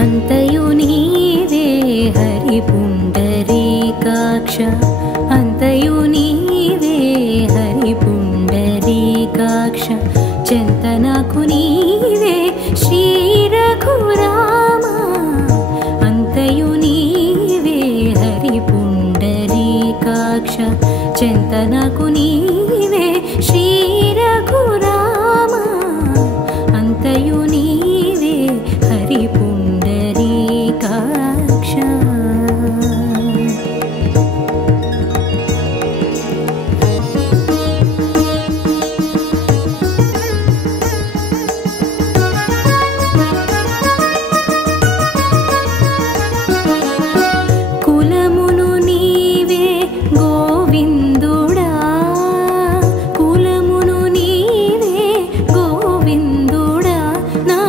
అంతయు నీవే హరి పుండరీకాక్ష అంతయు నీవే హరి పుండరీకాక్ష చింతనకు నీవే శ్రీ రఘురామ అంతయు నీవే హరి పుండరీకాక్ష చింతనకు నీవే శ్రీ రఘురామ అంతయు నీవే హరి పుండరీకాక్ష కులమును నీవే గోవిందుడా కులమును నీవే గోవిందుడా నా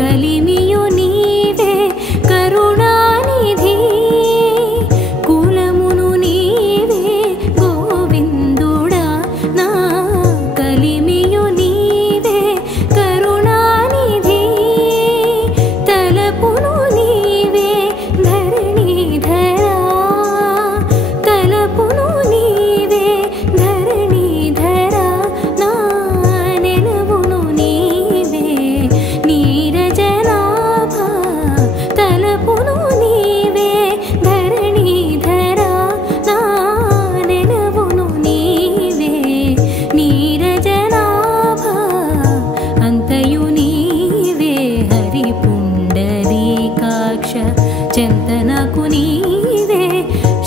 కలిమియు నీవే కరుణానిధి కులమును నీవే గోవిందుడా నా కలిమియు నీవే కరుణానిధి తలపును నీవే ధరణీధరా తలపును నీవే ధరణీధరా నా నెలవును నీవే నీరజనాభ తలపును నీవే ధరణీధరా నా నెలవును నీవే నీరజనాభ అంతయు నీవే హరి పుండరీకాక్ష చింతనకు నీవే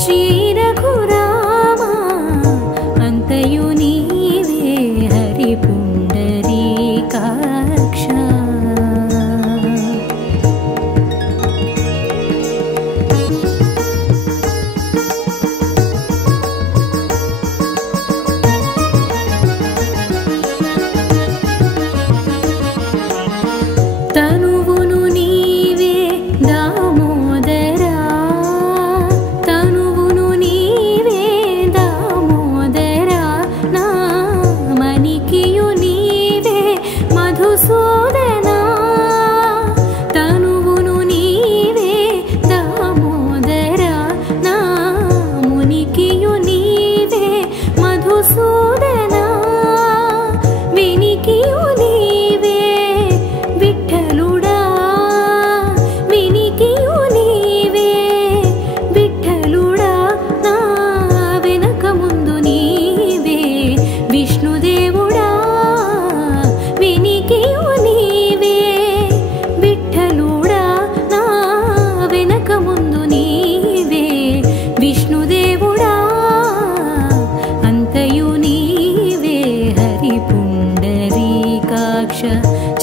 శ్రీ రఘురామ అంతయు నీవే హరి పుండరీకాక్ష తనువును నీవే దామోదరా తనువును నీవే దామోదరా నా మణికియు నీవే మధుసూదనా తనువును నీవే దామోదరా నా మునికియు నీవే మధుసూదనా వినికియు నీవే విఠలుడా వినికియు నీవే విఠలుడా నా వెనక ముందు నీవే విష్ణుదేవుడా వినికియు నీవే విఠలుడా నా వెనక ముందు నీవే విష్ణుదేవుడా అంతయు నీవే హరి పుండరీకాక్ష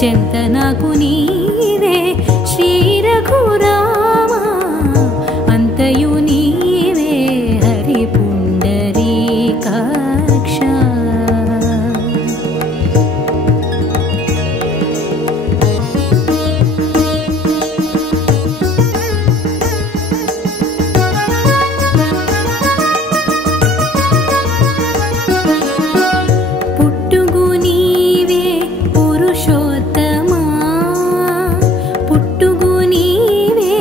చింతనకు నీవే శ్రీ రఘురామ అంతయు నీవే హరి పుండరీకాక్ష పుట్టుగు నీవే పురుషోత్తమా పుట్టుగు నీవే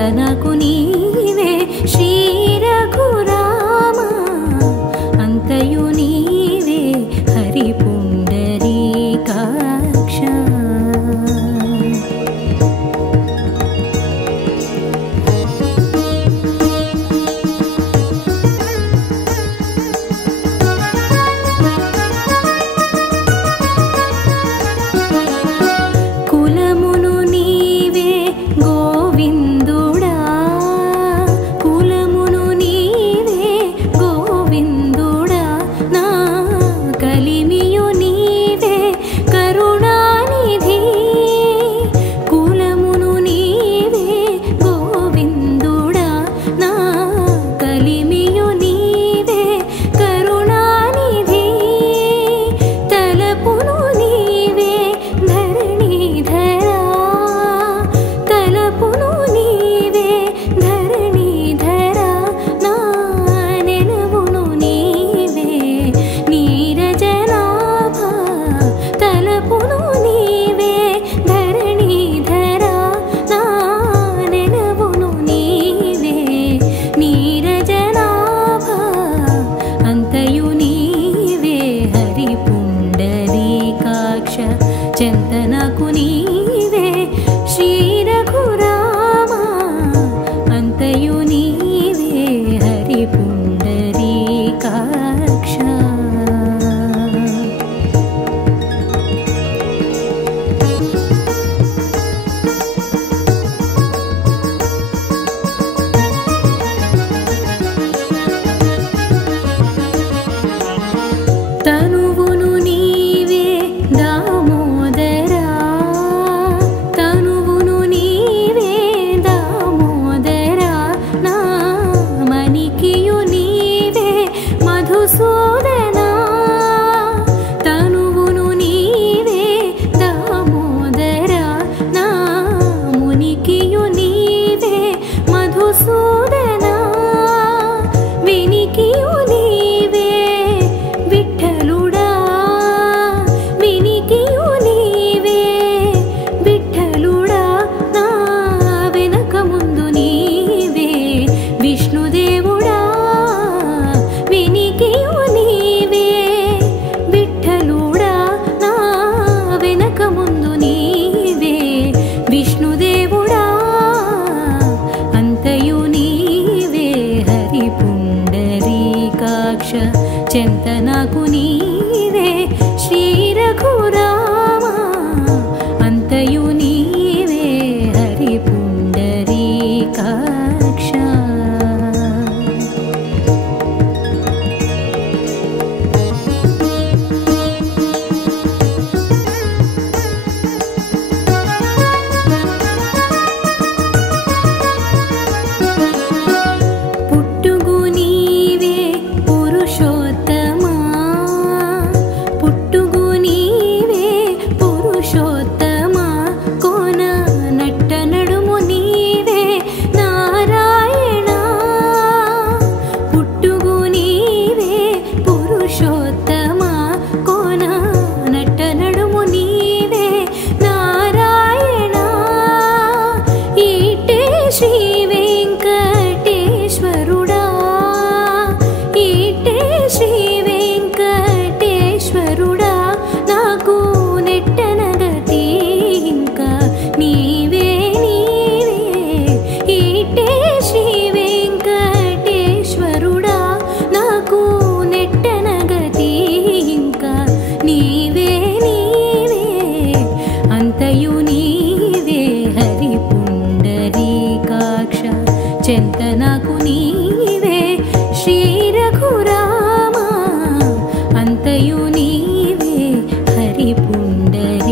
చెంతనకు నీవే శ్రీ రఘురామ అంతయు నీవే హరి పుండరీకాక్ష చెంతనకు నీవే శ్రీ రఘురామ అంతయు నీవే హరి పుండరీకాక్ష తనువును నీవే దామోదరా తనువును నీవే దామోదరా నా మణికియు నీవే మధుసూదనా తనువును నీవే దామోదరా నా మునికియు నీవే మధుసూదనా వినికియు నీవే విఠలుడా వినికియు నీవే విఠలుడా నా వెనక ముందు నీవే విష్ణుదేవుడా వినికియు నీవే విఠలుడా నా వెనక ముందు నీవే విష్ణుదేవుడా అంతయు నీవే హరి పుండరీకాక్ష చెంతనకు నీవే శ్రీ రఘురామ అంతయు నీవే హరి పుండరీకాక్ష పుట్టుగు నీవే పురుషోత్తమా పుట్టుగు నీవే పురుషోత్తమా కోన నట్ట నడుము నీవే నారాయణ పుట్టుగు నీవే పురుషోత్తమా కోన నట్ట నడుము నీవే నారాయణ ఈటే శ్రీ వెంకటేశ్వరుడా ఈటే శ్రీ వెంకటేశ్వరుడా నాకు నెట్టనగతి ఇంకా నీవే నీవే ఈటే శ్రీ వెంకటేశ్వరుడా నాకు నెట్టనగతి ఇంకా నీవే నీవే అంతయు నీవే హరి పుండరీకాక్ష చెంతనకు నీవే శ్రీ రఘురామ అంతయు నీవే హరి పుండరీకాక్ష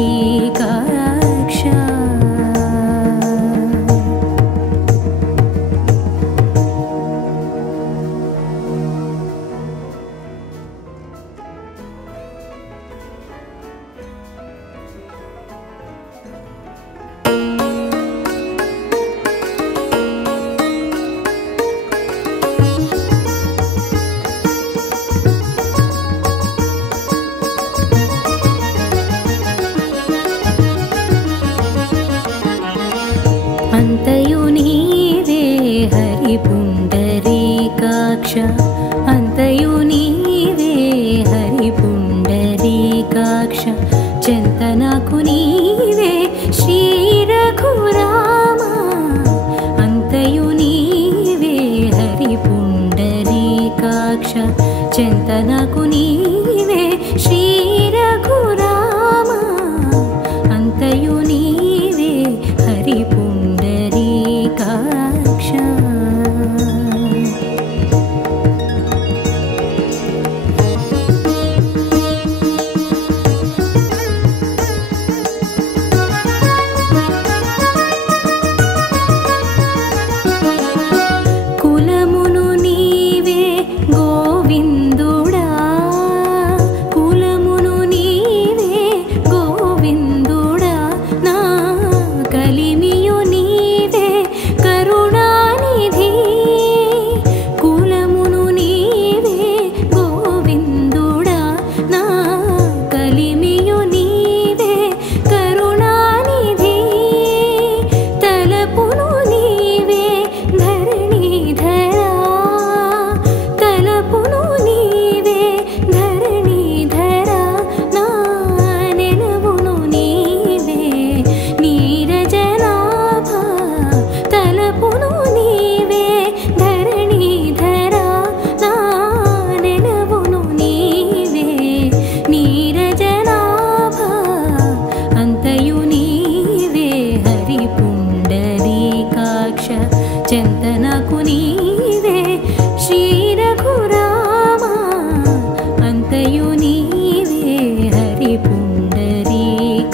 చెంత నాకు నీవే శ్రీ రఘురామా అంతయు నీవే హరి పుండరీకాక్ష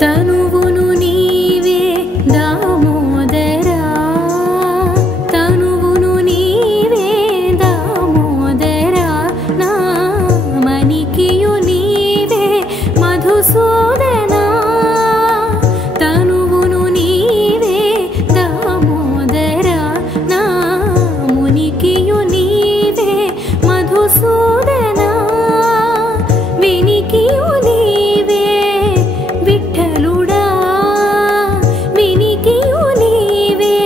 తనువును నీవే దామోదరా తనువును నీవే దామోదరా నా మణికియు నీవే మధుసూదనా తనువును నీవే దామోదరా నా మునికియు నీవే మధుసూదనా వినికియు నీవే విఠలుడా వినికియు నీవే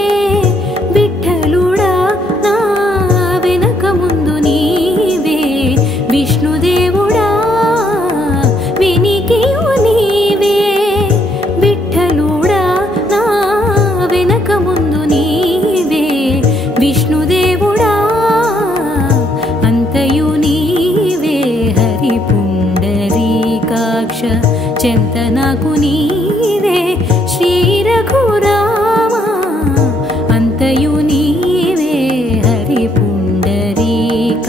విఠలుడా నా వెనక ముందు నీవే విష్ణుదేవుడా వినికియు నీవే విఠలుడా నా వెనక ముందు నీవే విష్ణుదేవుడా అంతయు నీవే హరి పుండరీకాక్ష చెంత నాకు నీవే శ్రీ రఘురామా అంతయు నీవే హరి పుండరీకాక్ష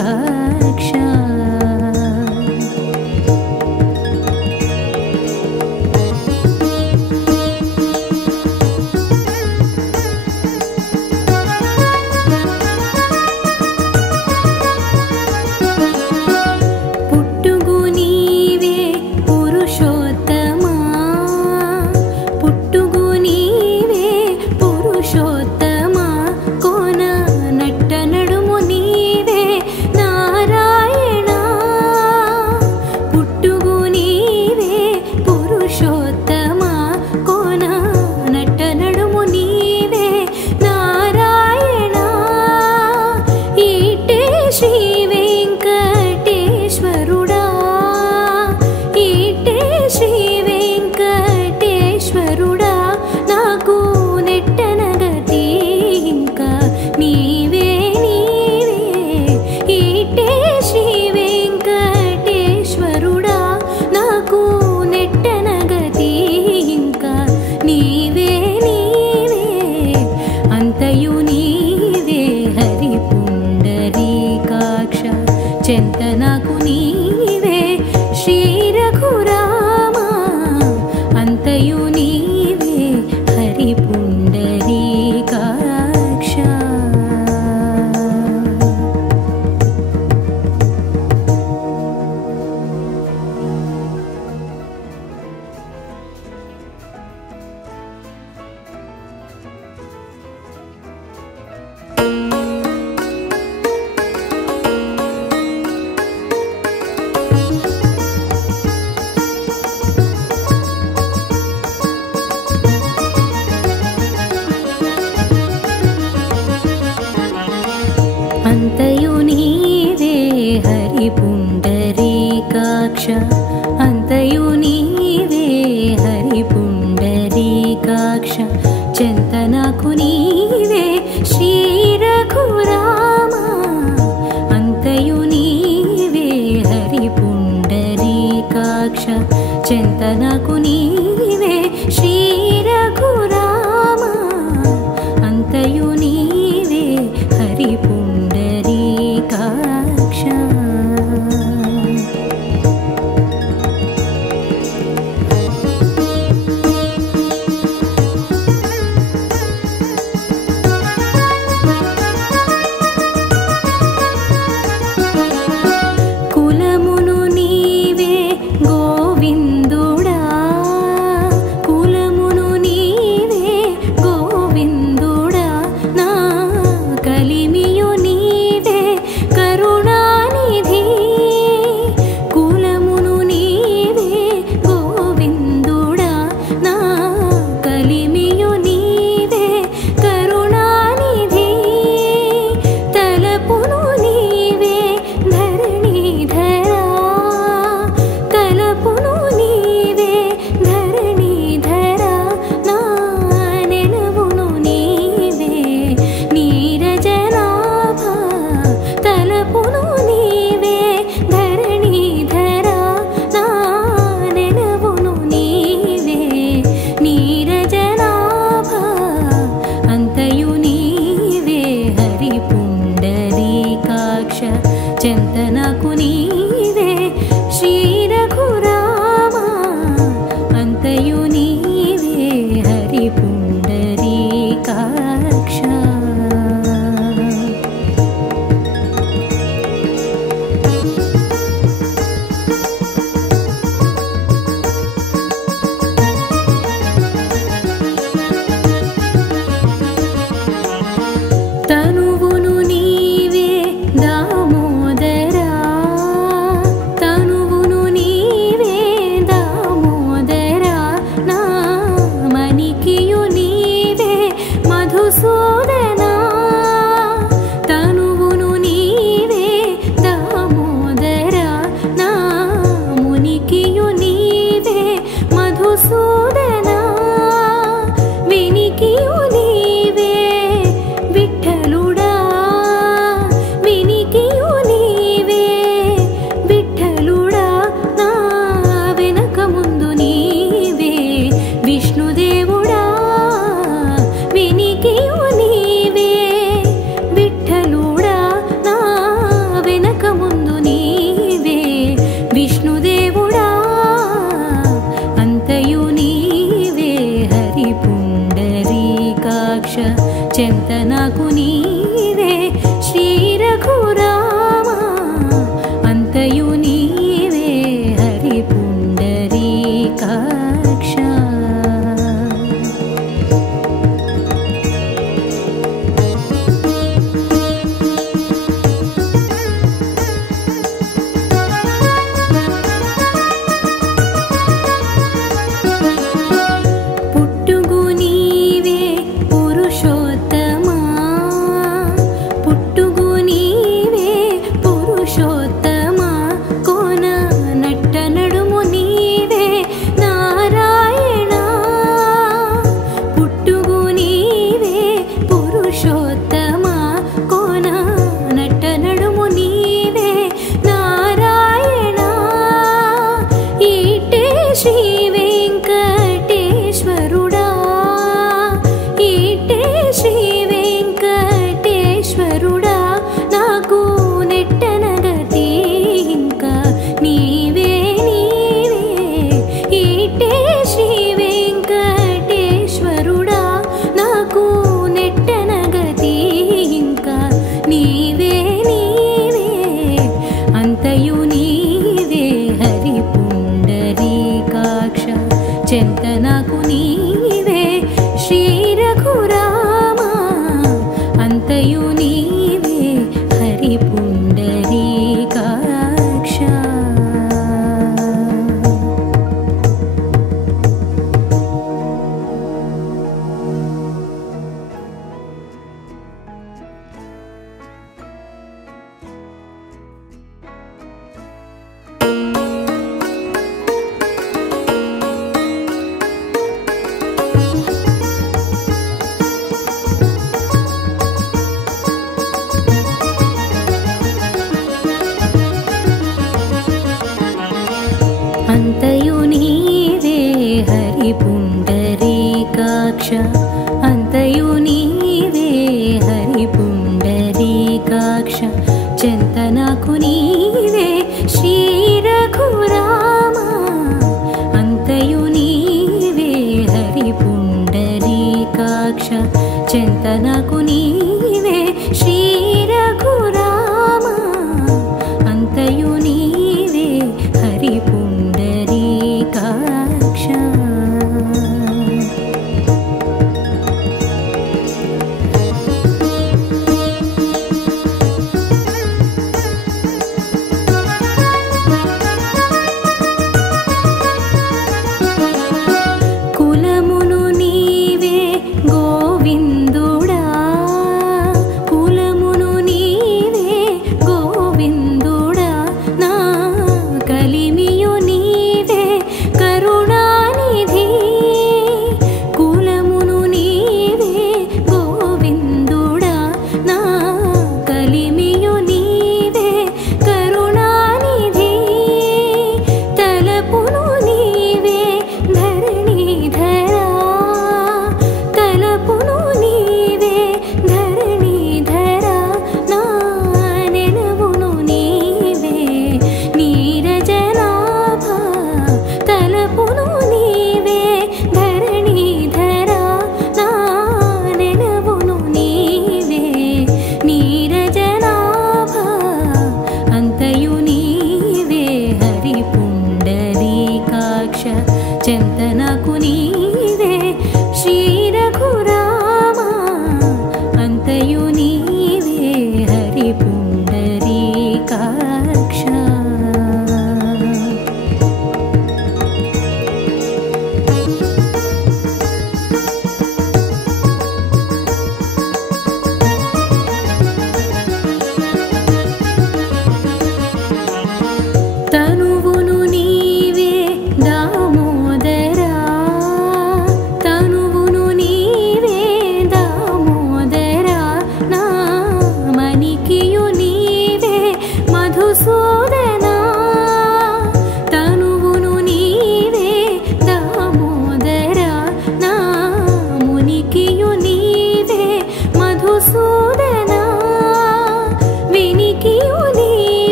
పుట్టుగు నీవే పురుషోత్తమా పుట్టుగు నీవే పురుషోత్తమా కోన నట్ట నడుము నీవే నారాయణ పుట్టుగు నీవే పురుషోత్తమా కోన నట్ట నడుము నీవే నారాయణ ఈటే శ్రీ వెంకటేశ్వరుడా ఈటే శ్రీ వెంకటేశ్వరుడా నాకు నెట్టనగతి ఇంకా నీవే నీవే ఈటే శ్రీ వెంకటేశ్వరుడా నాకు నెట్టనగతి ఇంకా నీవే నీవే అంతయు నీవే హరి పుండరీకాక్ష చెంత నాకు నీవే శ్రీ రఘురామా అంతయు నీవే హరి పుండరీకాక్ష అంతయు నీవే హరి పుండరీకాక్ష అంతయు నీవే హరి పుండరీకాక్ష చెంత నాకు నీవే శ్రీ రఘురామా అంతయు నీవే హరి పుండరీకాక్ష చెంత నాకు నీవే శ్రీ రఘురామా అంతయు నీవే హరి పుండరీకాక్ష కులమును నీవే గోవిందుడా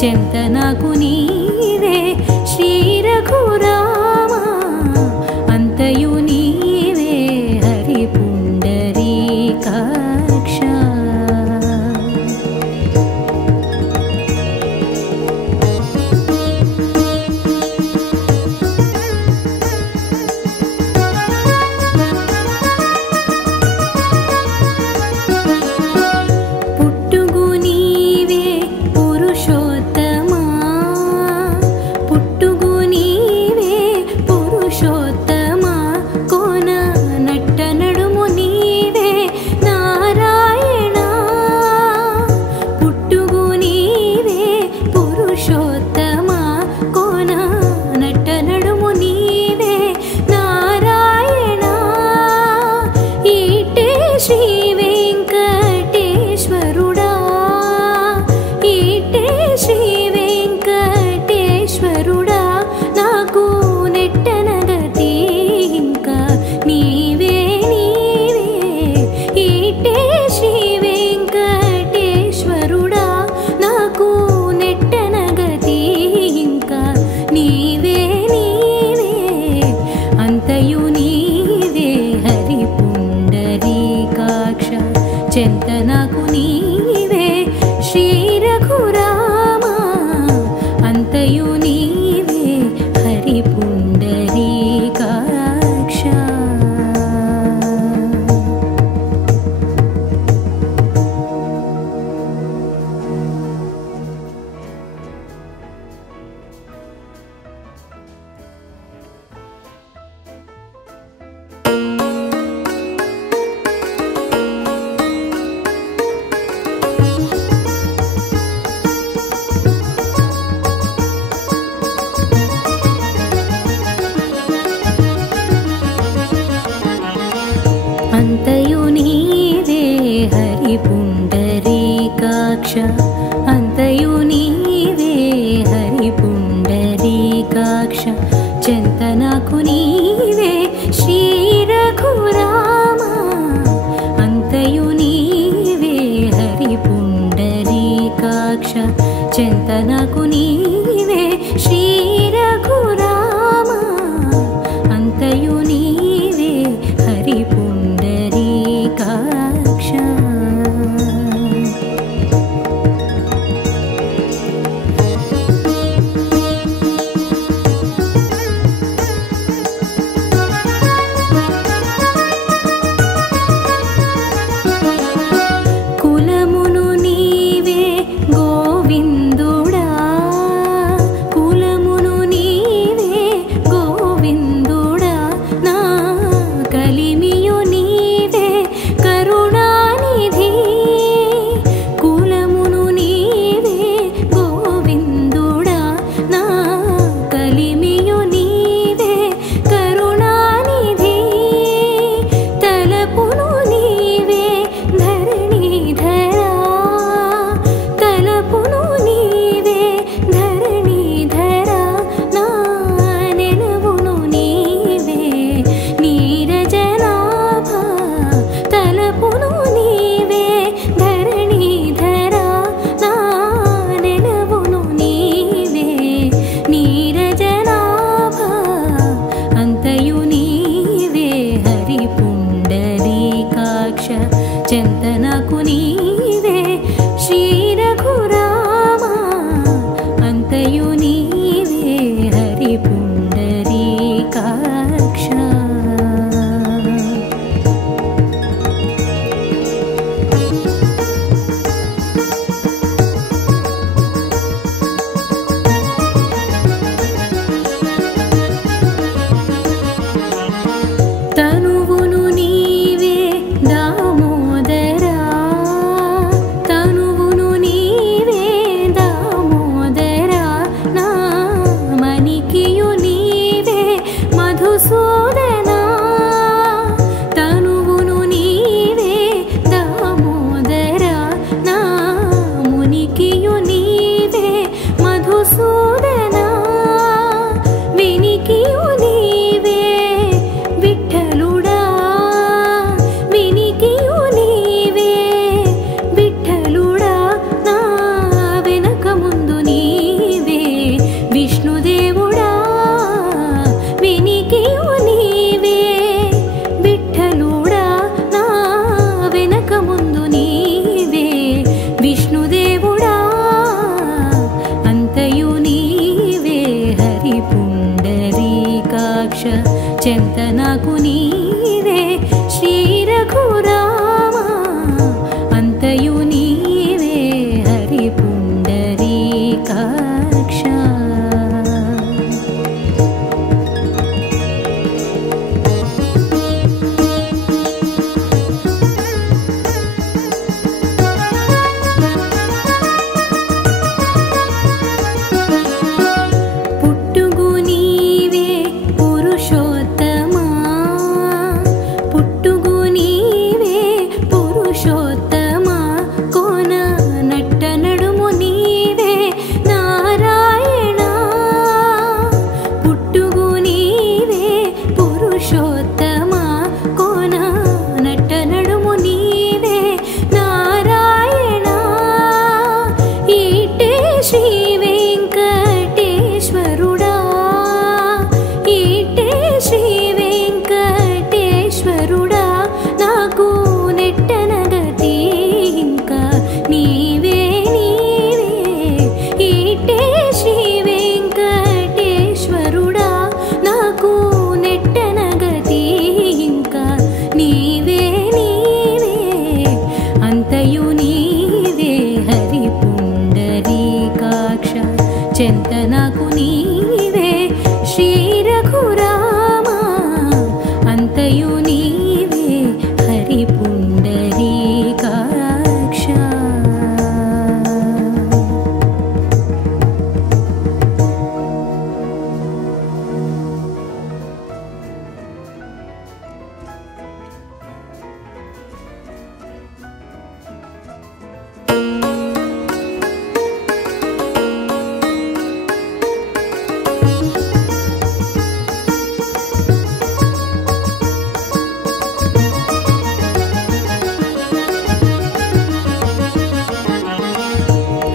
చెంతనకు నీవే శ్రీ రఘురామ అంతయు నీవే హరి పుండరీకాక్ష చెంతనకు నీవే శ్రీ రఘురామ అంతయు నీవే హరి పుండరీకాక్ష అంతయు నీవే హరి పుండరీకాక్ష అంతయు నీవే హరి పుండరీకాక్ష చెంతనకు నీవే శ్రీ రఘురామ అంతయు నీవే హరి పుండరీకాక్ష చెంతనకు నీవే శ్రీ రఘురామ అంతయు నీవే హరి పుండరీకాక్ష కులమును నీవే గోవిందుడా కులమును నీవే గోవిందుడా నా కలిమియు నీవే కరుణానిధి కులమును నీవే గోవిందుడా నా కలిమియు నీవే కరుణానిధి తలపును నీవే ధరణీధరా తలపును నీవే ధరణీధరా నా నెలవును నీవే నీరజనాభ తలపును నీవే ధరణీధరా నా నెలవును నీవే నీరజనాభ అంతయు నీవే హరి పుండరీకాక్ష చెంతనకు నీవే శ్రీ రఘురామ అంతయు నీవే హరి పుండరీకాక్ష తనువును నీవే దామోదరా తనువును నీవే దామోదరా నా మణికియు నీవే మధుసూదనా తనువును నీవే దామోదరా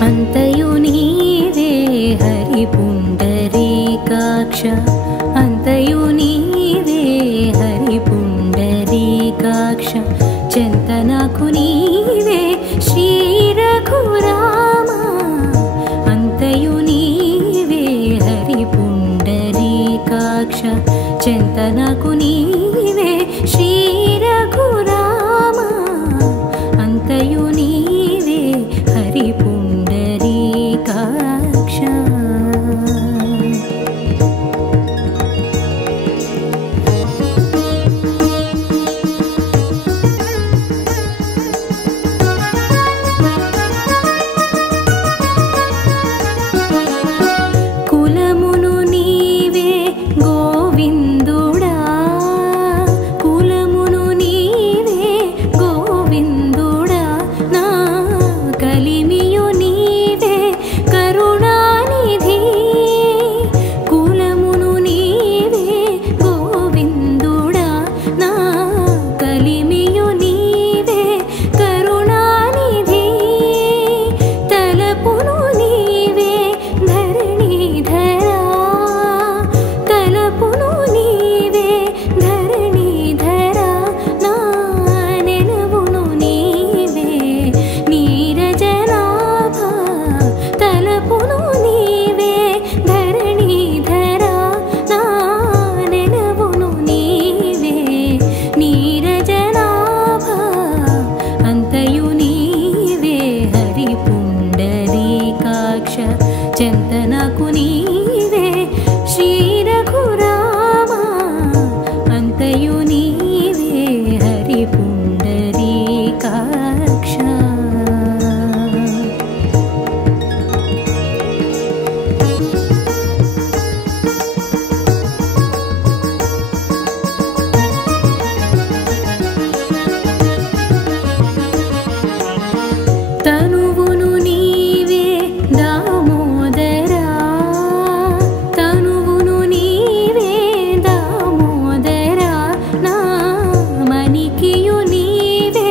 అంతయు నీవే హరి పుండరీకాక్ష అంతయు నీవే హరి పుండరీకాక్ష చింతనకు నీవే శ్రీ రఘురామ అంతయు నీవే హరి పుండరీకాక్ష చింతనకు నీవే శ్రీ రఘురామ అంతయు నీవే హరి పుండరీకాక్ష కులమును నీవే గోవిందుడా కులమును నీవే గోవిందుడా నా కలిమియు నీవే కరుణానిధి కులమును నీవే గోవిందుడా నా కలిమియు నీవే కరుణానిధి తలపును నీవే ధరణీధరా తలపును నీవే ధరణీధరా నా నెలవును నీవే నీరజనాభ తలపును నీవే ధరణీధరా నా నెలవును నీవే నీరజనాభ అంతయు నీవే హరి పుండరీకాక్ష చింతనకు నీవే శ్రీ రఘురామ అంతయు నీవే హరి పుండరీకాక్ష తనువును నీవే దామోదరా తనువును నీవే దామోదరా నా మణికియు నీవే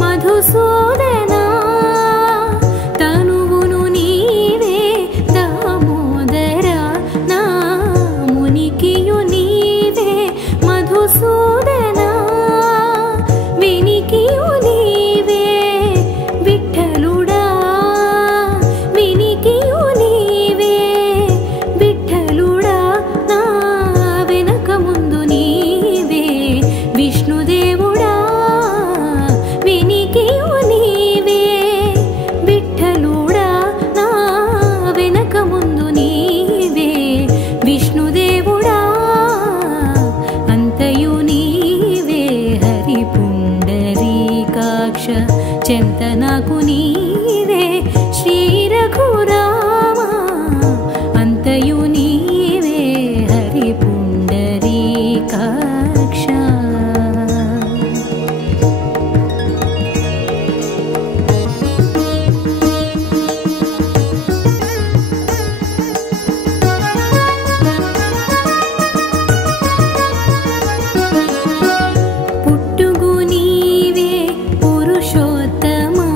మధుసూదనా తనువును నీవే దామోదరా నా మునికియు నీవే మధుసూదనా వినికియు నీవే విఠలుడా వినికియు నీవే విఠలుడా నా వెనక ముందు నీవే విష్ణుదేవుడా వినికియు నీవే విఠలుడా నా వెనక ముందు నీవే విష్ణుదేవుడా అంతయు నీవే హరి పుండరీకాక్ష చింతనకు నీవే శ్రీ రఘురామ అంతయు నీవే హరి పుండరీకాక్ష పుట్టుగు నీవే పురుషోత్తమా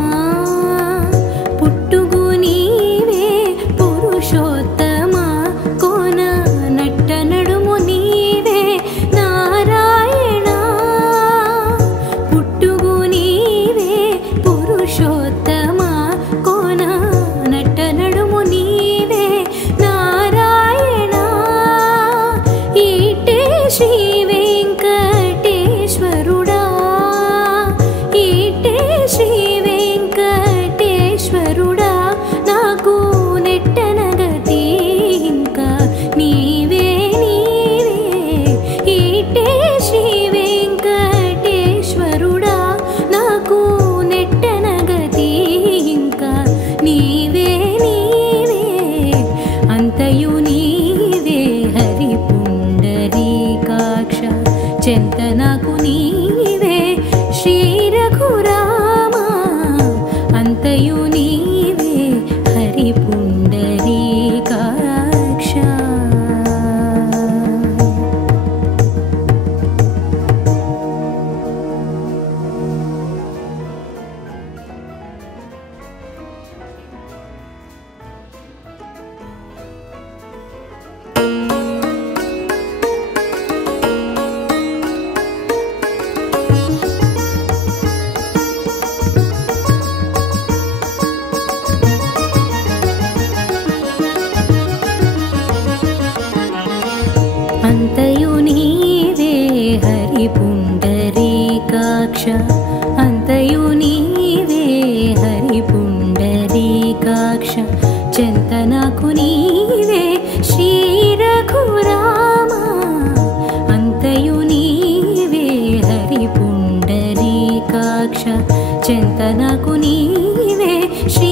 చెంతనకు నీవే శ్రీ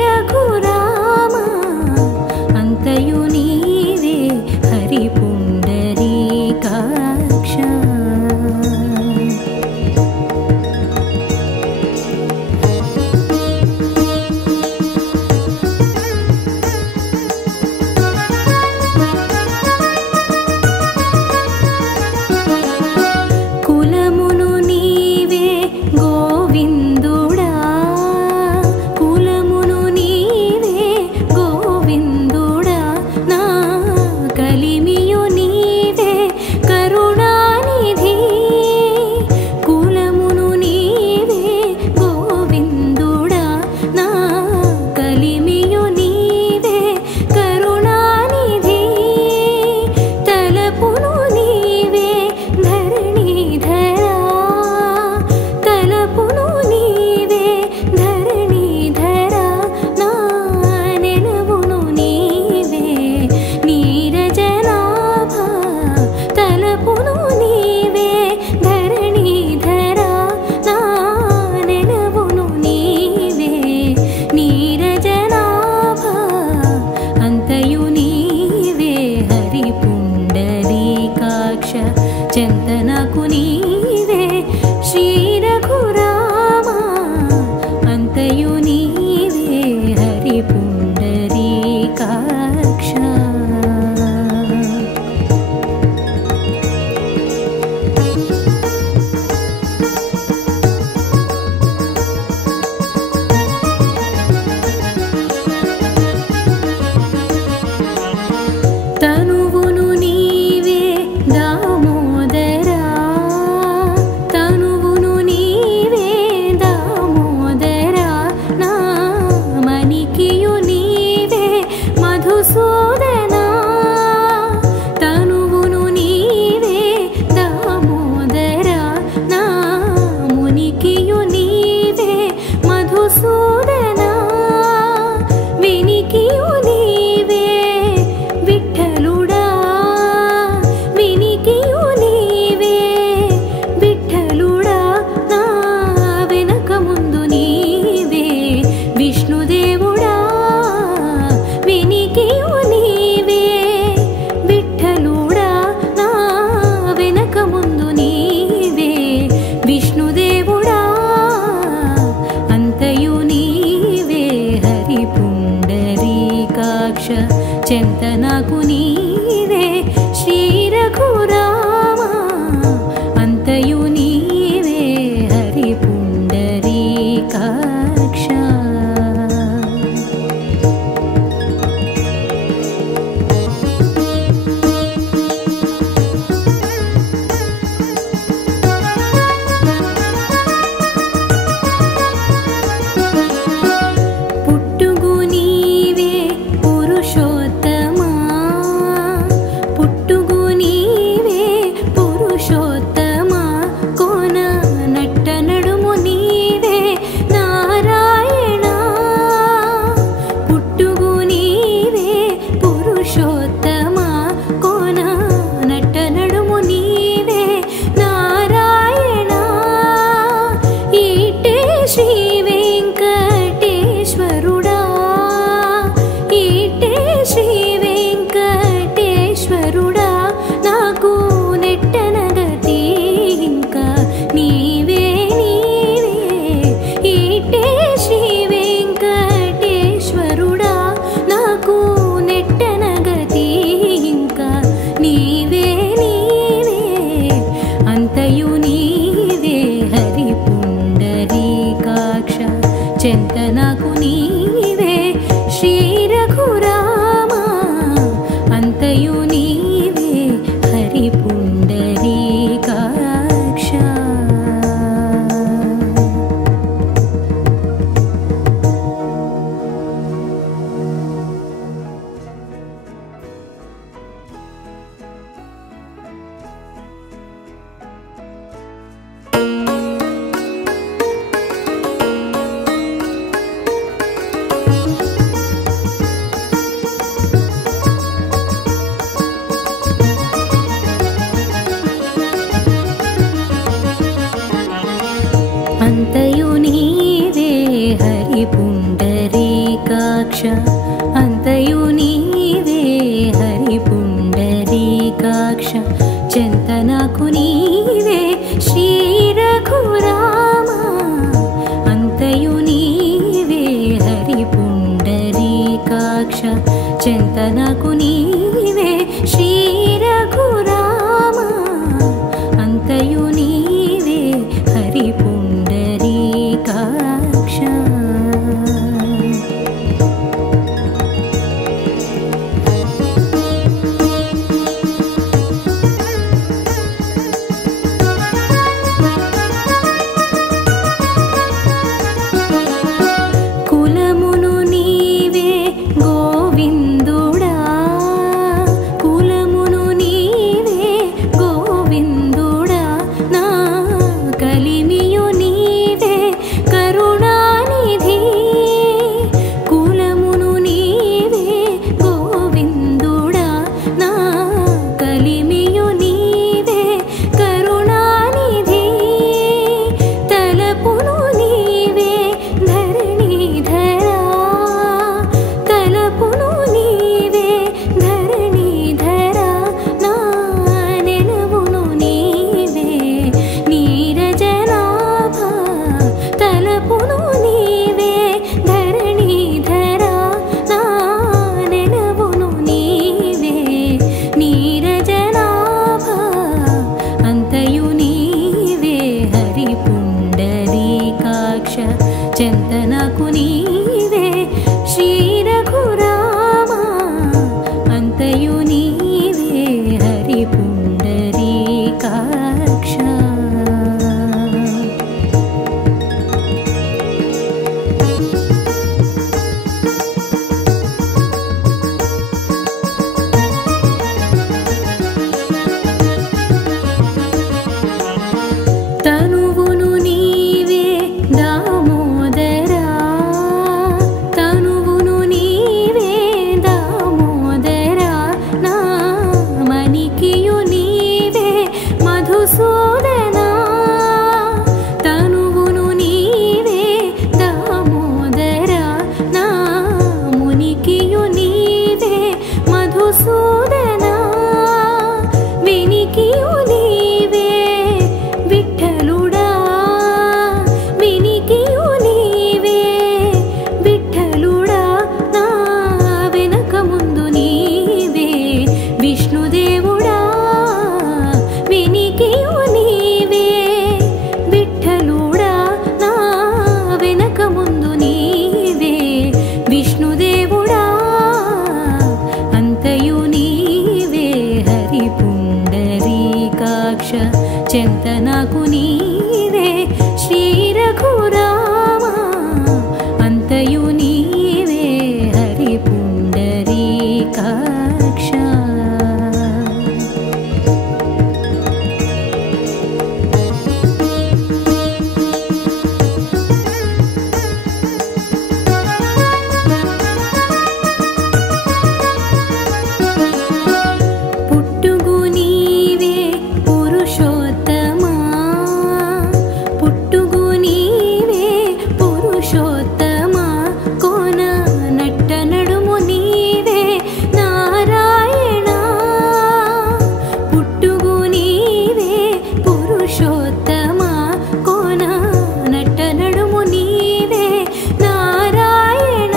రఘురామ అంతయు నీవే హరి పుండరీకాక్ష చెంతనకు నీవే శ్రీ రఘురామ అంతయు నీవే హరి పుండరీకాక్ష తనువును నీవే దామోదరా తనువును నీవే దామోదరా నా మణికియు నీవే మధుసూదనా తనువును నీవే దామోదరా నా మునికియు నీవే మధుసూదనా వినికియు నీవే విఠలుడా వినికియు నీవే విఠలుడా నా వెనక ముందు నీవే విష్ణుదేవుడా వినికియు నీవే విఠలుడా నా వెనక ముందు నీవే విష్ణుదేవుడా అంతయు నీవే హరి పుండరీకాక్ష చెంతనకు నీవే శ్రీ రఘురామ అంతయు నీవే హరి పుండరీకాక్ష పుట్టుగు నీవే పురుషోత్తమా పుట్టుగు నీవే పురుషోత్తమా కోన నట్ట నడుము నీవే నారాయణ పుట్టుగు నీవే పురుషోత్తమా కోన నట్ట నడుము నీవే నారాయణ ఈటే శ్రీ వెంకటేశ్వరుడా ఈటే శ్రీ వెంకటేశ్వరుడా నాకు నెట్టనగతి ఇంకా నీవే నీవే ఈటే శ్రీ వెంకటేశ్వరుడా నాకు నెట్టనగతి ఇంకా నీవే నీవే అంతయు నీవే హరి పుండరీకాక్ష చెంతనకు నీవే శ్రీ రఘురామ అంతయు నీవే హరి పుండరీకాక్ష చెంతనకు నీవే శ్రీ రఘురామ అంతయు నీవే హరి పుండరీకాక్ష కులమును నీవే గోవిందుడా కులమును నీవే గోవిందుడా నా కలిమియు నీవే కరుణానిధి కులమును నీవే గోవిందుడా నా కలిమియు నీవే కరుణానిధి తలపును నీవే ధరణీధరా తలపును నీవే ధరణీధరా నా నెలవును నీవే నీరజనాభ తలపును నీవే ధరణీధరా నా నెలవును నీవే నీరజనాభ అంతయు నీవే హరి పుండరీకాక్ష చెంతనకు నీవే శ్రీ రఘురామ అంతయు నీవే హరి పుండరీకాక్ష తనువును నీవే దామోదరా తనువును నీవే దామోదరా నా మణికియు నీవే మధుసూదనా తనువును నీవే దామోదరా నా మునికియు నీవే మధుసూదనా వినికియు నీవే విఠలుడా వినికియు నీవే విఠలుడా నా వెనక ముందు నీవే విష్ణుదేవుడా వినికియు నీవే విఠలుడా నా వెనక ముందు నీవే విష్ణుదేవుడా అంతయు నీవే హరి పుండరీకాక్ష చెంతనకు నీవే శ్రీ రఘురామ అంతయు నీవే హరి పుండరీకాక్ష పుట్టుగు నీవే పురుషోత్తమా పుట్టుగు నీవే పురుషోత్తమా కోన నట్ట నడుము నీవే నారాయణ పుట్టుగు నీవే పురుషోత్తమా కోన నట్ట నడుము నీవే నారాయణ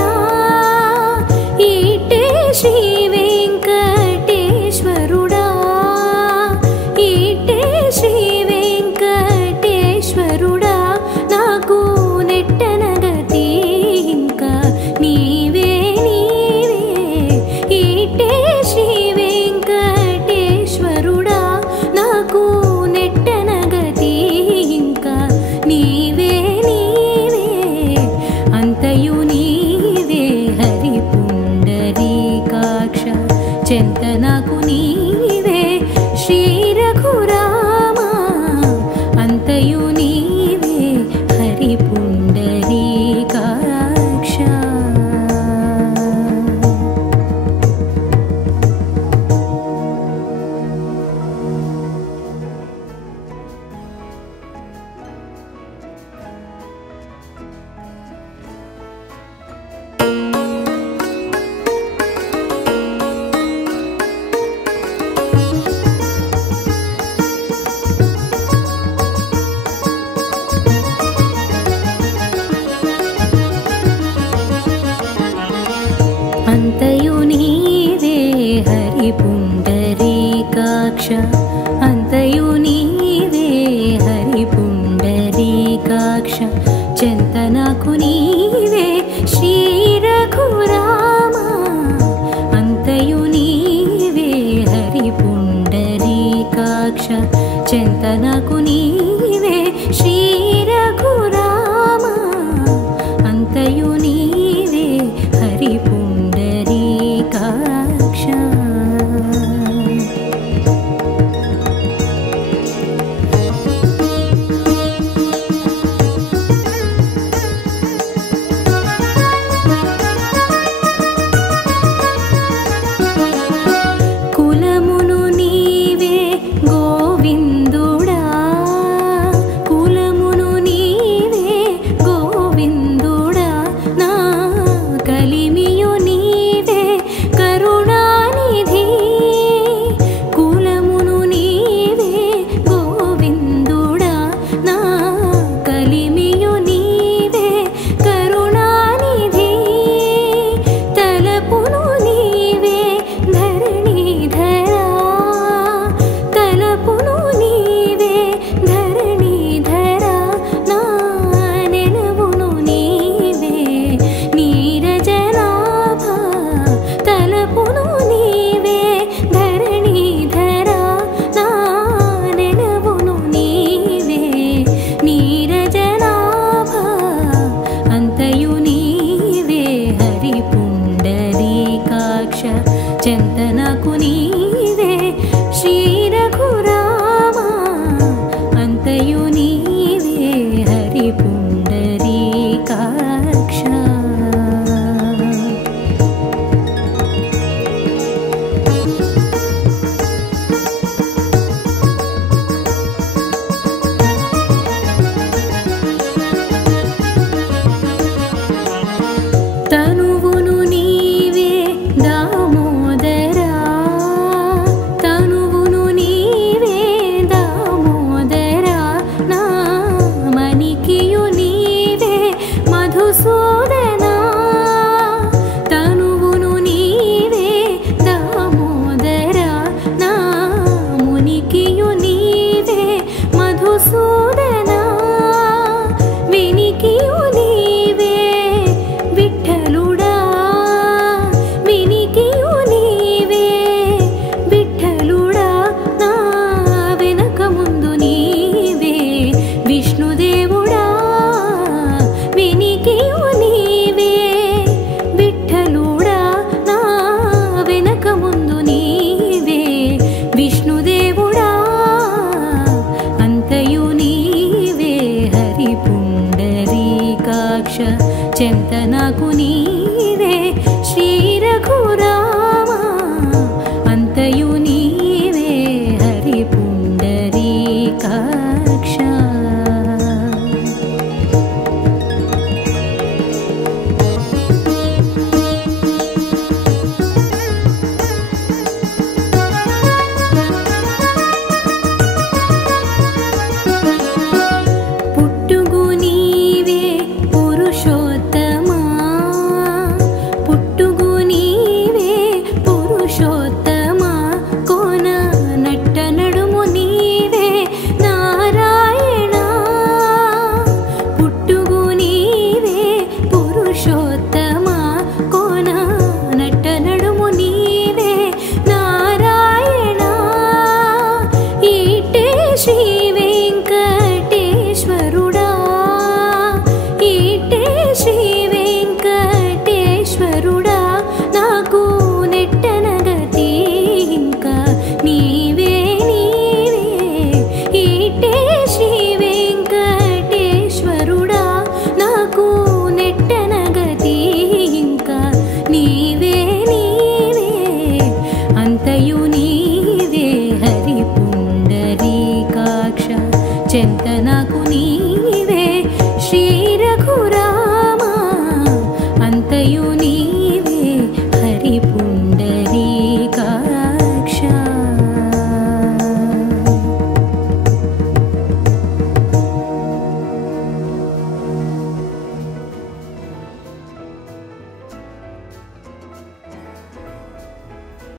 ఈటే శ్రీ వెంకటేశ్వరుడా ఈటే శ్రీ వెంకటేశ్వరుడా నాకు నెట్టనగతి ఇంకా నీవే నీవే ఈటే శ్రీ వెంకటేశ్వరుడా నాకు నెట్టనగతి ఇంకా నీవే నీవే అంతయు నీవే హరి పుండరీకాక్ష చెంతనకు నీవే శ్రీ రఘురామ అంతయు నీవే హరి పుండరీకాక్ష అంతయు నీ తనువును నీవే దామోదరా తనువును నీవే దామోదరా నా మణికియు నీవే మధుసూదనా తనువును నీవే దామోదరా నా మునికియు నీవే మధుసూదనా వినికియు నీవే విఠలుడా వినికియు నీవే విఠలుడా నా వెనక ముందు నీవే విష్ణుదేవుడా వినికియు నీవే విఠలుడా నా వెనక ముందు నీవే విష్ణుదేవుడా అంతయు నీవే హరి పుండరీకాక్ష చెంత నాకు నీ